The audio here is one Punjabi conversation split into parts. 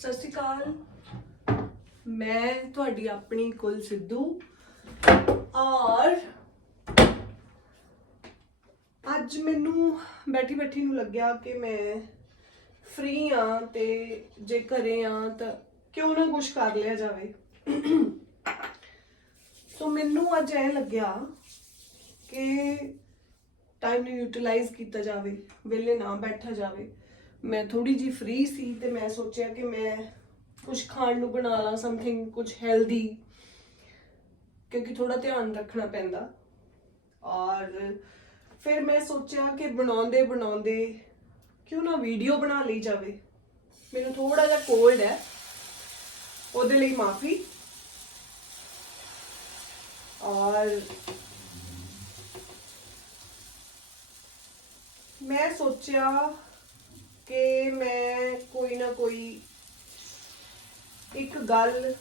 ਸਤਿ ਸ਼੍ਰੀ ਅਕਾਲ। ਮੈਂ ਤੁਹਾਡੀ ਆਪਣੀ ਕੁਲ ਸਿੱਧੂ ਔਰ ਅੱਜ ਮੈਨੂੰ ਬੈਠੀ ਬੈਠੀ ਨੂੰ ਲੱਗਿਆ ਕਿ ਮੈਂ ਫ੍ਰੀ ਆ ਤੇ ਜੇ ਘਰੇ ਆ ਤਾਂ ਕਿਉਂ ਨਾ ਕੁਝ ਕਰ ਲਿਆ ਜਾਵੇ। ਸੋ ਮੈਨੂੰ ਅੱਜ ਐ ਲੱਗਿਆ ਕਿ ਟਾਈਮ ਨੂੰ ਯੂਟਿਲਾਈਜ਼ ਕੀਤਾ ਜਾਵੇ, ਵਿਹਲੇ ਨਾ ਬੈਠਾ ਜਾਵੇ। ਮੈਂ ਥੋੜੀ ਜੀ ਫ੍ਰੀ ਸੀ ਤੇ ਮੈਂ ਸੋਚਿਆ ਕਿ ਮੈਂ ਕੁਝ ਖਾਣ ਨੂੰ ਬਣਾ ਲਾਂ ਸਮਥਿੰਗ ਕੁਝ ਹੈਲਦੀ ਕਿਉਂਕਿ ਥੋੜਾ ਧਿਆਨ ਰੱਖਣਾ ਪੈਂਦਾ। ਔਰ ਫਿਰ ਮੈਂ ਸੋਚਿਆ ਕਿ ਬਣਾਉਂਦੇ ਬਣਾਉਂਦੇ ਕਿਉਂ ਨਾ ਵੀਡੀਓ ਬਣਾ ਲਈ ਜਾਵੇ। ਮੈਨੂੰ ਥੋੜਾ ਜਿਹਾ ਕੋਲਡ ਹੈ, ਉਹਦੇ ਲਈ ਮਾਫੀ। ਔਰ ਮੈਂ ਸੋਚਿਆ ਕਿ ਮੈਂ ਕੋਈ ਨਾ ਕੋਈ ਇੱਕ ਗੱਲ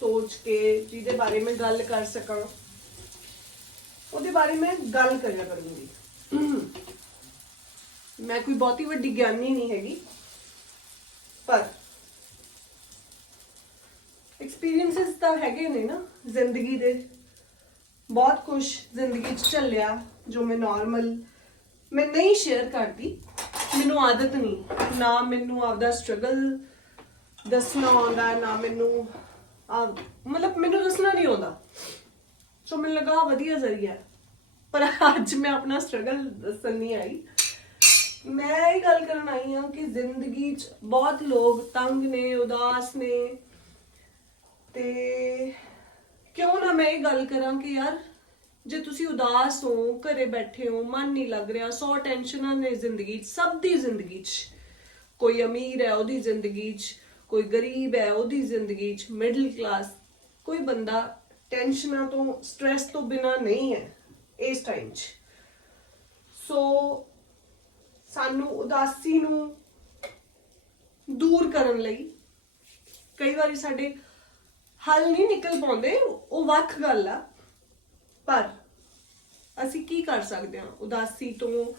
ਸੋਚ ਕੇ ਜਿਹਦੇ ਬਾਰੇ ਮੈਂ ਗੱਲ ਕਰ ਸਕਾਂ, ਉਹਦੇ ਬਾਰੇ ਮੈਂ ਗੱਲ ਕਰਿਆ ਕਰੂੰਗੀ। ਮੈਂ ਕੋਈ ਬਹੁਤੀ ਵੱਡੀ ਗਿਆਨੀ ਨਹੀਂ ਹੈਗੀ, ਪਰ ਐਕਸਪੀਰੀਐਂਸਸ ਤਾਂ ਹੈਗੇ ਨੇ ਨਾ ਜ਼ਿੰਦਗੀ ਦੇ। ਬਹੁਤ ਕੁਝ ਜ਼ਿੰਦਗੀ 'ਚ ਚੱਲਿਆ ਜੋ ਮੈਂ ਨਾਰਮਲ ਮੈਂ ਨਹੀਂ ਸ਼ੇਅਰ ਕਰਦੀ। ਮੈਨੂੰ ਆਦਤ ਨਹੀਂ। ਨਾ ਮੈਨੂੰ ਆਪਦਾ ਸਟਰਗਲ ਦੱਸਣਾ ਆਉਂਦਾ, ਨਾ ਮੈਨੂੰ ਆ ਮਤਲਬ ਮੈਨੂੰ ਦੱਸਣਾ ਨਹੀਂ ਆਉਂਦਾ। ਸੋ ਮੈਨੂੰ ਲੱਗਾ ਵਧੀਆ ਜ਼ਰੀਆ ਪਰ ਅੱਜ ਮੈਂ ਆਪਣਾ ਸਟਰਗਲ ਦੱਸਣ ਨਹੀਂ ਆਈ। ਮੈਂ ਇਹ ਗੱਲ ਕਰਨ ਆਈ ਹਾਂ ਕਿ ਜ਼ਿੰਦਗੀ 'ਚ ਬਹੁਤ ਲੋਕ ਤੰਗ ਨੇ, ਉਦਾਸ ਨੇ। ਤੇ ਕਿਉਂ ਨਾ ਮੈਂ ਇਹ ਗੱਲ ਕਰਾਂ ਕਿ ਯਾਰ ਜੇ ਤੁਸੀਂ ਉਦਾਸ ਹੋ, ਘਰੇ ਬੈਠੇ ਹੋ, ਮਨ ਨਹੀਂ ਲੱਗ ਰਿਹਾ, ਸੌ ਟੈਨਸ਼ਨਾਂ ਨੇ ਜ਼ਿੰਦਗੀ 'ਚ, ਸਭ ਦੀ ਜ਼ਿੰਦਗੀ 'ਚ। ਕੋਈ ਅਮੀਰ ਹੈ ਉਹਦੀ ਜ਼ਿੰਦਗੀ 'ਚ, ਕੋਈ ਗਰੀਬ ਹੈ ਉਹਦੀ ਜ਼ਿੰਦਗੀ 'ਚ ਮਿਡਲ ਕਲਾਸ ਕੋਈ ਬੰਦਾ ਟੈਨਸ਼ਨਾਂ ਤੋਂ ਸਟ्रेस ਤੋਂ ਬਿਨਾ ਨਹੀਂ ਹੈ ਇਸ ਟਾਈਮ 'ਚ। ਸੋ ਸਾਨੂੰ ਉਦਾਸੀ ਨੂੰ ਦੂਰ ਕਰਨ ਲਈ ਕਈ ਵਾਰੀ ਸਾਡੇ ਹੱਲ ਨਹੀਂ ਨਿਕਲ ਪਾਉਂਦੇ, ਉਹ ਵੱਖ ਗੱਲ ਆ, ਪਰ ਅਸੀਂ ਕੀ ਕਰ ਸਕਦੇ ਹਾਂ ਉਦਾਸੀ ਤੋਂ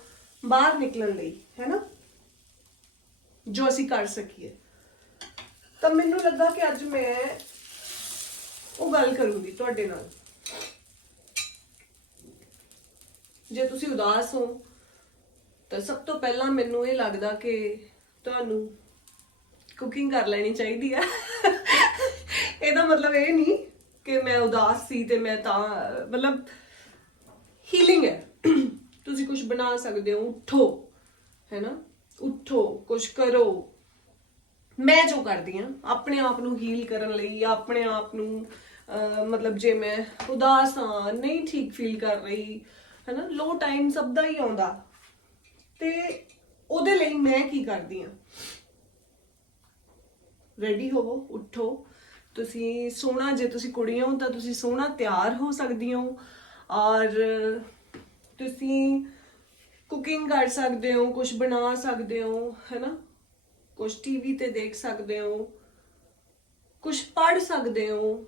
ਬਾਹਰ ਨਿਕਲਣ ਲਈ, ਹੈ ਨਾ? ਜੋ ਅਸੀਂ ਕਰ ਸਕੀਏ। ਤਾਂ ਮੈਨੂੰ ਲੱਗਾ ਕਿ ਅੱਜ ਮੈਂ ਉਹ ਗੱਲ ਕਰੂੰਗੀ ਤੁਹਾਡੇ ਨਾਲ। ਜੇ ਤੁਸੀਂ ਉਦਾਸ ਹੋ, ਤਾਂ ਸਭ ਤੋਂ ਪਹਿਲਾਂ ਮੈਨੂੰ ਇਹ ਲੱਗਦਾ ਕਿ ਤੁਹਾਨੂੰ ਕੁਕਿੰਗ ਕਰ ਲੈਣੀ ਚਾਹੀਦੀ ਹੈ। ਇਹਦਾ ਮਤਲਬ ਇਹ ਨਹੀਂ ਕਿ ਮੈਂ ਉਦਾਸ ਸੀ ਤੇ ਮੈਂ ਤਾਂ, ਮਤਲਬ ਹੀਲਿੰਗ ਹੈ। ਤੁਸੀਂ ਕੁਝ ਬਣਾ ਸਕਦੇ ਹੋ ਉੱਠੋ ਹੈਨਾ ਉੱਠੋ ਕੁਝ ਕਰੋ। ਮੈਂ ਜੋ ਕਰਦੀ ਆ ਆਪਣੇ ਆਪ ਨੂੰ ਹੀਲ ਕਰਨ ਲਈ ਆਪਣੇ ਆਪ ਨੂੰ ਅਹ, ਮਤਲਬ ਜੇ ਮੈਂ ਉਦਾਸ ਹਾਂ ਨਹੀਂ ਠੀਕ ਫੀਲ ਕਰ ਰਹੀ ਹੈਨਾ ਲੋ ਟਾਈਮ ਸਭ ਦਾ ਹੀ ਆਉਂਦਾ। ਤੇ ਉਹਦੇ ਲਈ ਮੈਂ ਕੀ ਕਰਦੀ ਆ ਰੈਡੀ ਹੋਵੋ ਉੱਠੋ। ਤੁਸੀਂ ਸੋਹਣਾ ਜੇ ਤੁਸੀਂ ਕੁੜੀਆਂ ਹੋ ਤਾਂ ਤੁਸੀਂ ਸੋਹਣਾ ਤਿਆਰ ਹੋ ਸਕਦੀਆਂ ਹੋ। ਔਰ ਤੁਸੀਂ ਕੁਕਿੰਗ ਕਰ ਸਕਦੇ ਹੋ ਕੁਝ ਬਣਾ ਸਕਦੇ ਹੋ, ਹੈਨਾ? ਕੁਝ ਟੀਵੀ ਤੇ ਦੇਖ ਸਕਦੇ ਹੋ ਕੁਝ ਪੜ ਸਕਦੇ ਹੋ।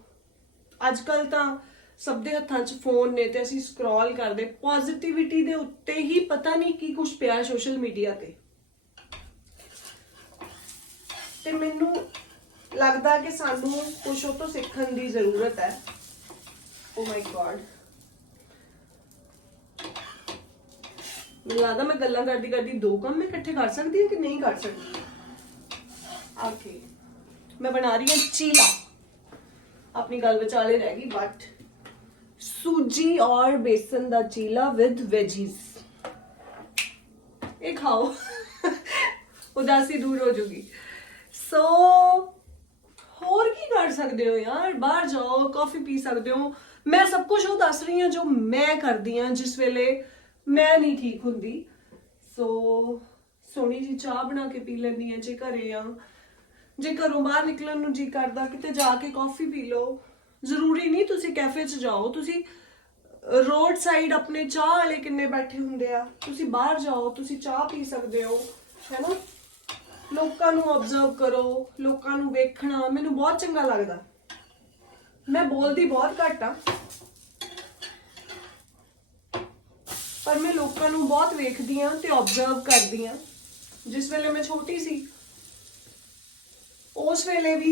ਅੱਜ ਕੱਲ ਤਾਂ ਸਭ ਦੇ ਹੱਥਾਂ 'ਚ ਫੋਨ ਨੇ ਤੇ ਅਸੀਂ ਸਕਰੋਲ ਕਰਦੇ। ਪੋਜ਼ਿਟਿਵਿਟੀ ਦੇ ਉੱਤੇ ਹੀ ਪਤਾ ਨਹੀਂ ਕੀ ਕੁਝ ਪਿਆ ਸੋਸ਼ਲ ਮੀਡੀਆ ਤੇ। ਤੇ ਮੈਨੂੰ ਲੱਗਦਾ ਕਿ ਸਾਨੂੰ ਕੁਝ ਉਹ ਤੋਂ ਸਿੱਖਣ ਦੀ ਜ਼ਰੂਰਤ ਹੈ। ਓ ਮਾਈ ਗॉड ਮੈਨੂੰ ਲੱਗਦਾ ਮੈਂ ਗੱਲਾਂ ਕਰਦੀ ਕਰਦੀ ਦੋ ਕੰਮ ਮੈਂ ਇਕੱਠੇ ਕਰ ਸਕਦੀ ਹਾਂ ਕਿ ਨਹੀਂ ਕਰ ਸਕਦੀ ਓਕੇ ਮੈਂ ਬਣਾ ਰਹੀ ਹਾਂ ਚੀਲਾ। ਆਪਣੀ ਗੱਲ ਵਿਚਾਲੇ ਰਹਿ ਗਈ ਬਟ ਸੂਜੀ ਔਰ ਬੇਸਨ ਦਾ ਚੀਲਾ ਵਿਦ ਵੈਜੀਜ਼ ਇਹ ਖਾਓ। ਉਦਾਸੀ ਦੂਰ ਹੋ ਜੂਗੀ। ਸੋ ਹੋਰ ਕੀ ਕਰ ਸਕਦੇ ਹੋ ਯਾਰ? ਬਾਹਰ ਜਾਓ ਕਾਫੀ ਪੀ ਸਕਦੇ ਹੋ। ਮੈਂ ਸਭ ਕੁਝ ਉਹ ਦੱਸ ਰਹੀ ਹਾਂ ਜੋ ਮੈਂ ਕਰਦੀ ਹਾਂ ਜਿਸ ਵੇਲੇ ਮੈਂ ਨਹੀਂ ਠੀਕ ਹੁੰਦੀ। ਸੋ ਸੋਹਣੀ ਜੀ ਚਾਹ ਬਣਾ ਕੇ ਪੀ ਲੈਂਦੀ ਹਾਂ, ਜੇ ਘਰੇ ਆ। ਜੇ ਘਰੋਂ ਬਾਹਰ ਨਿਕਲਣ ਨੂੰ ਜੀ ਕਰਦਾ, ਕਿਤੇ ਜਾ ਕੇ ਕਾਫੀ ਪੀ ਲਓ। ਜ਼ਰੂਰੀ ਨਹੀਂ ਤੁਸੀਂ ਕੈਫੇ 'ਚ ਜਾਓ। ਤੁਸੀਂ ਰੋਡ ਸਾਈਡ ਆਪਣੇ ਚਾਹ ਵਾਲੇ ਕਿੰਨੇ ਬੈਠੇ ਹੁੰਦੇ ਆ। ਤੁਸੀਂ ਬਾਹਰ ਜਾਓ, ਤੁਸੀਂ ਚਾਹ ਪੀ ਸਕਦੇ ਹੋ, ਹੈਨਾ? ਲੋਕਾਂ ਨੂੰ ਆਬਜ਼ਰਵ ਕਰੋ, ਲੋਕਾਂ ਨੂੰ ਵੇਖਣਾ। ਮੈਨੂੰ ਬਹੁਤ ਚੰਗਾ ਲੱਗਦਾ। ਮੈਂ ਬੋਲਦੀ ਬਹੁਤ ਘੱਟ ਆ। ਪਰ ਮੈਂ ਲੋਕਾਂ ਨੂੰ ਬਹੁਤ ਵੇਖਦੀ ਆ ਤੇ ਆਬਜ਼ਰਵ ਕਰਦੀ ਆ। ਜਿਸ ਵੇਲੇ ਮੈਂ ਛੋਟੀ ਸੀ, ਉਸ ਵੇਲੇ ਵੀ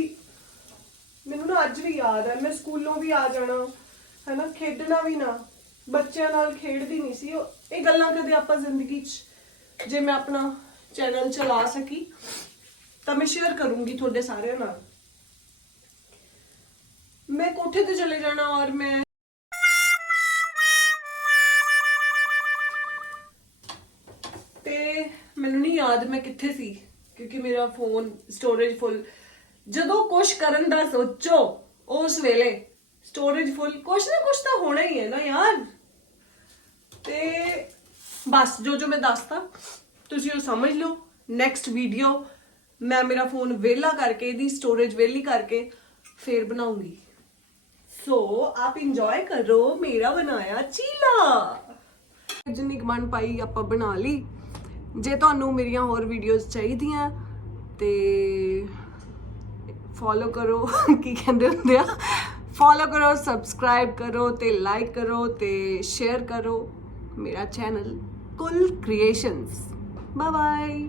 ਮੈਨੂੰ ਨਾ ਅੱਜ ਵੀ ਯਾਦ ਹੈ ਮੈਂ ਸਕੂਲੋਂ ਵੀ ਆ ਜਾਣਾ, ਹੈਨਾ, ਖੇਡਣਾ ਵੀ ਨਾ, ਬੱਚਿਆਂ ਨਾਲ ਖੇਡਦੀ ਨਹੀਂ ਸੀ। ਇਹ ਗੱਲਾਂ ਕਦੇ ਆਪਾਂ ਜ਼ਿੰਦਗੀ 'ਚ ਜੇ ਮੈਂ ਆਪਣਾ ਚੈਨਲ ਚਲਾ ਸਕੀ, ਤਾਂ ਮੈਂ ਸ਼ੇਅਰ ਕਰੂੰਗੀ ਤੁਹਾਡੇ ਸਾਰਿਆਂ ਨਾਲ। ਮੈਂ ਕੋਠੇ ਤੇ ਚਲੇ ਜਾਣਾ ਔਰ ਮੈਂ ਮੈਨੂੰ ਨਹੀਂ ਯਾਦ ਮੈਂ ਕਿੱਥੇ ਸੀ, ਕਿਉਂਕਿ ਮੇਰਾ ਫੋਨ ਸਟੋਰੇਜ ਫੁੱਲ ਜਦੋਂ ਕੁਝ ਕਰਨ ਦਾ ਸੋਚੋ, ਉਸ ਵੇਲੇ ਸਟੋਰੇਜ ਫੁੱਲ ਕੁਛ ਨਾ ਕੁਛ ਤਾਂ ਹੋਣਾ ਹੀ ਹੈ ਨਾ ਯਾਰ। ਤੇ ਬਸ, ਜੋ ਜੋ ਮੈਂ ਦੱਸਤਾ, ਤੁਸੀਂ ਉਹ ਸਮਝ ਲਓ। ਨੈਕਸਟ ਵੀਡੀਓ ਮੈਂ ਮੇਰਾ ਫੋਨ ਵਿਹਲਾ ਕਰਕੇ, ਇਹਦੀ ਸਟੋਰੇਜ ਵਿਹਲੀ ਕਰਕੇ ਫੇਰ ਬਣਾਉਂਗੀ। ਸੋ ਆਪ ਇੰਜੋਏ ਕਰੋ, ਮੇਰਾ ਬਣਾਇਆ ਚੀਲਾ। ਜਿੰਨੀ ਕਮੈਂਟ ਪਾਈ ਆਪਾਂ ਬਣਾ ਲਈ। ਜੇ ਤੁਹਾਨੂੰ ਮੇਰੀਆਂ ਹੋਰ ਵੀਡੀਓਜ਼ ਚਾਹੀਦੀਆਂ ਤੇ ਫੋਲੋ ਕਰੋ, ਕੀ ਕਹਿੰਦੇ ਹੁੰਦੇ ਆ? ਫੋਲੋ ਕਰੋ ਸਬਸਕ੍ਰਾਈਬ ਕਰੋ ਤੇ ਲਾਈਕ ਕਰੋ ਤੇ ਸ਼ੇਅਰ ਕਰੋ ਮੇਰਾ ਚੈਨਲ ਕੁਲ ਕ੍ਰੀਏਸ਼ਨਸ ਬਾਏ ਬਾਏ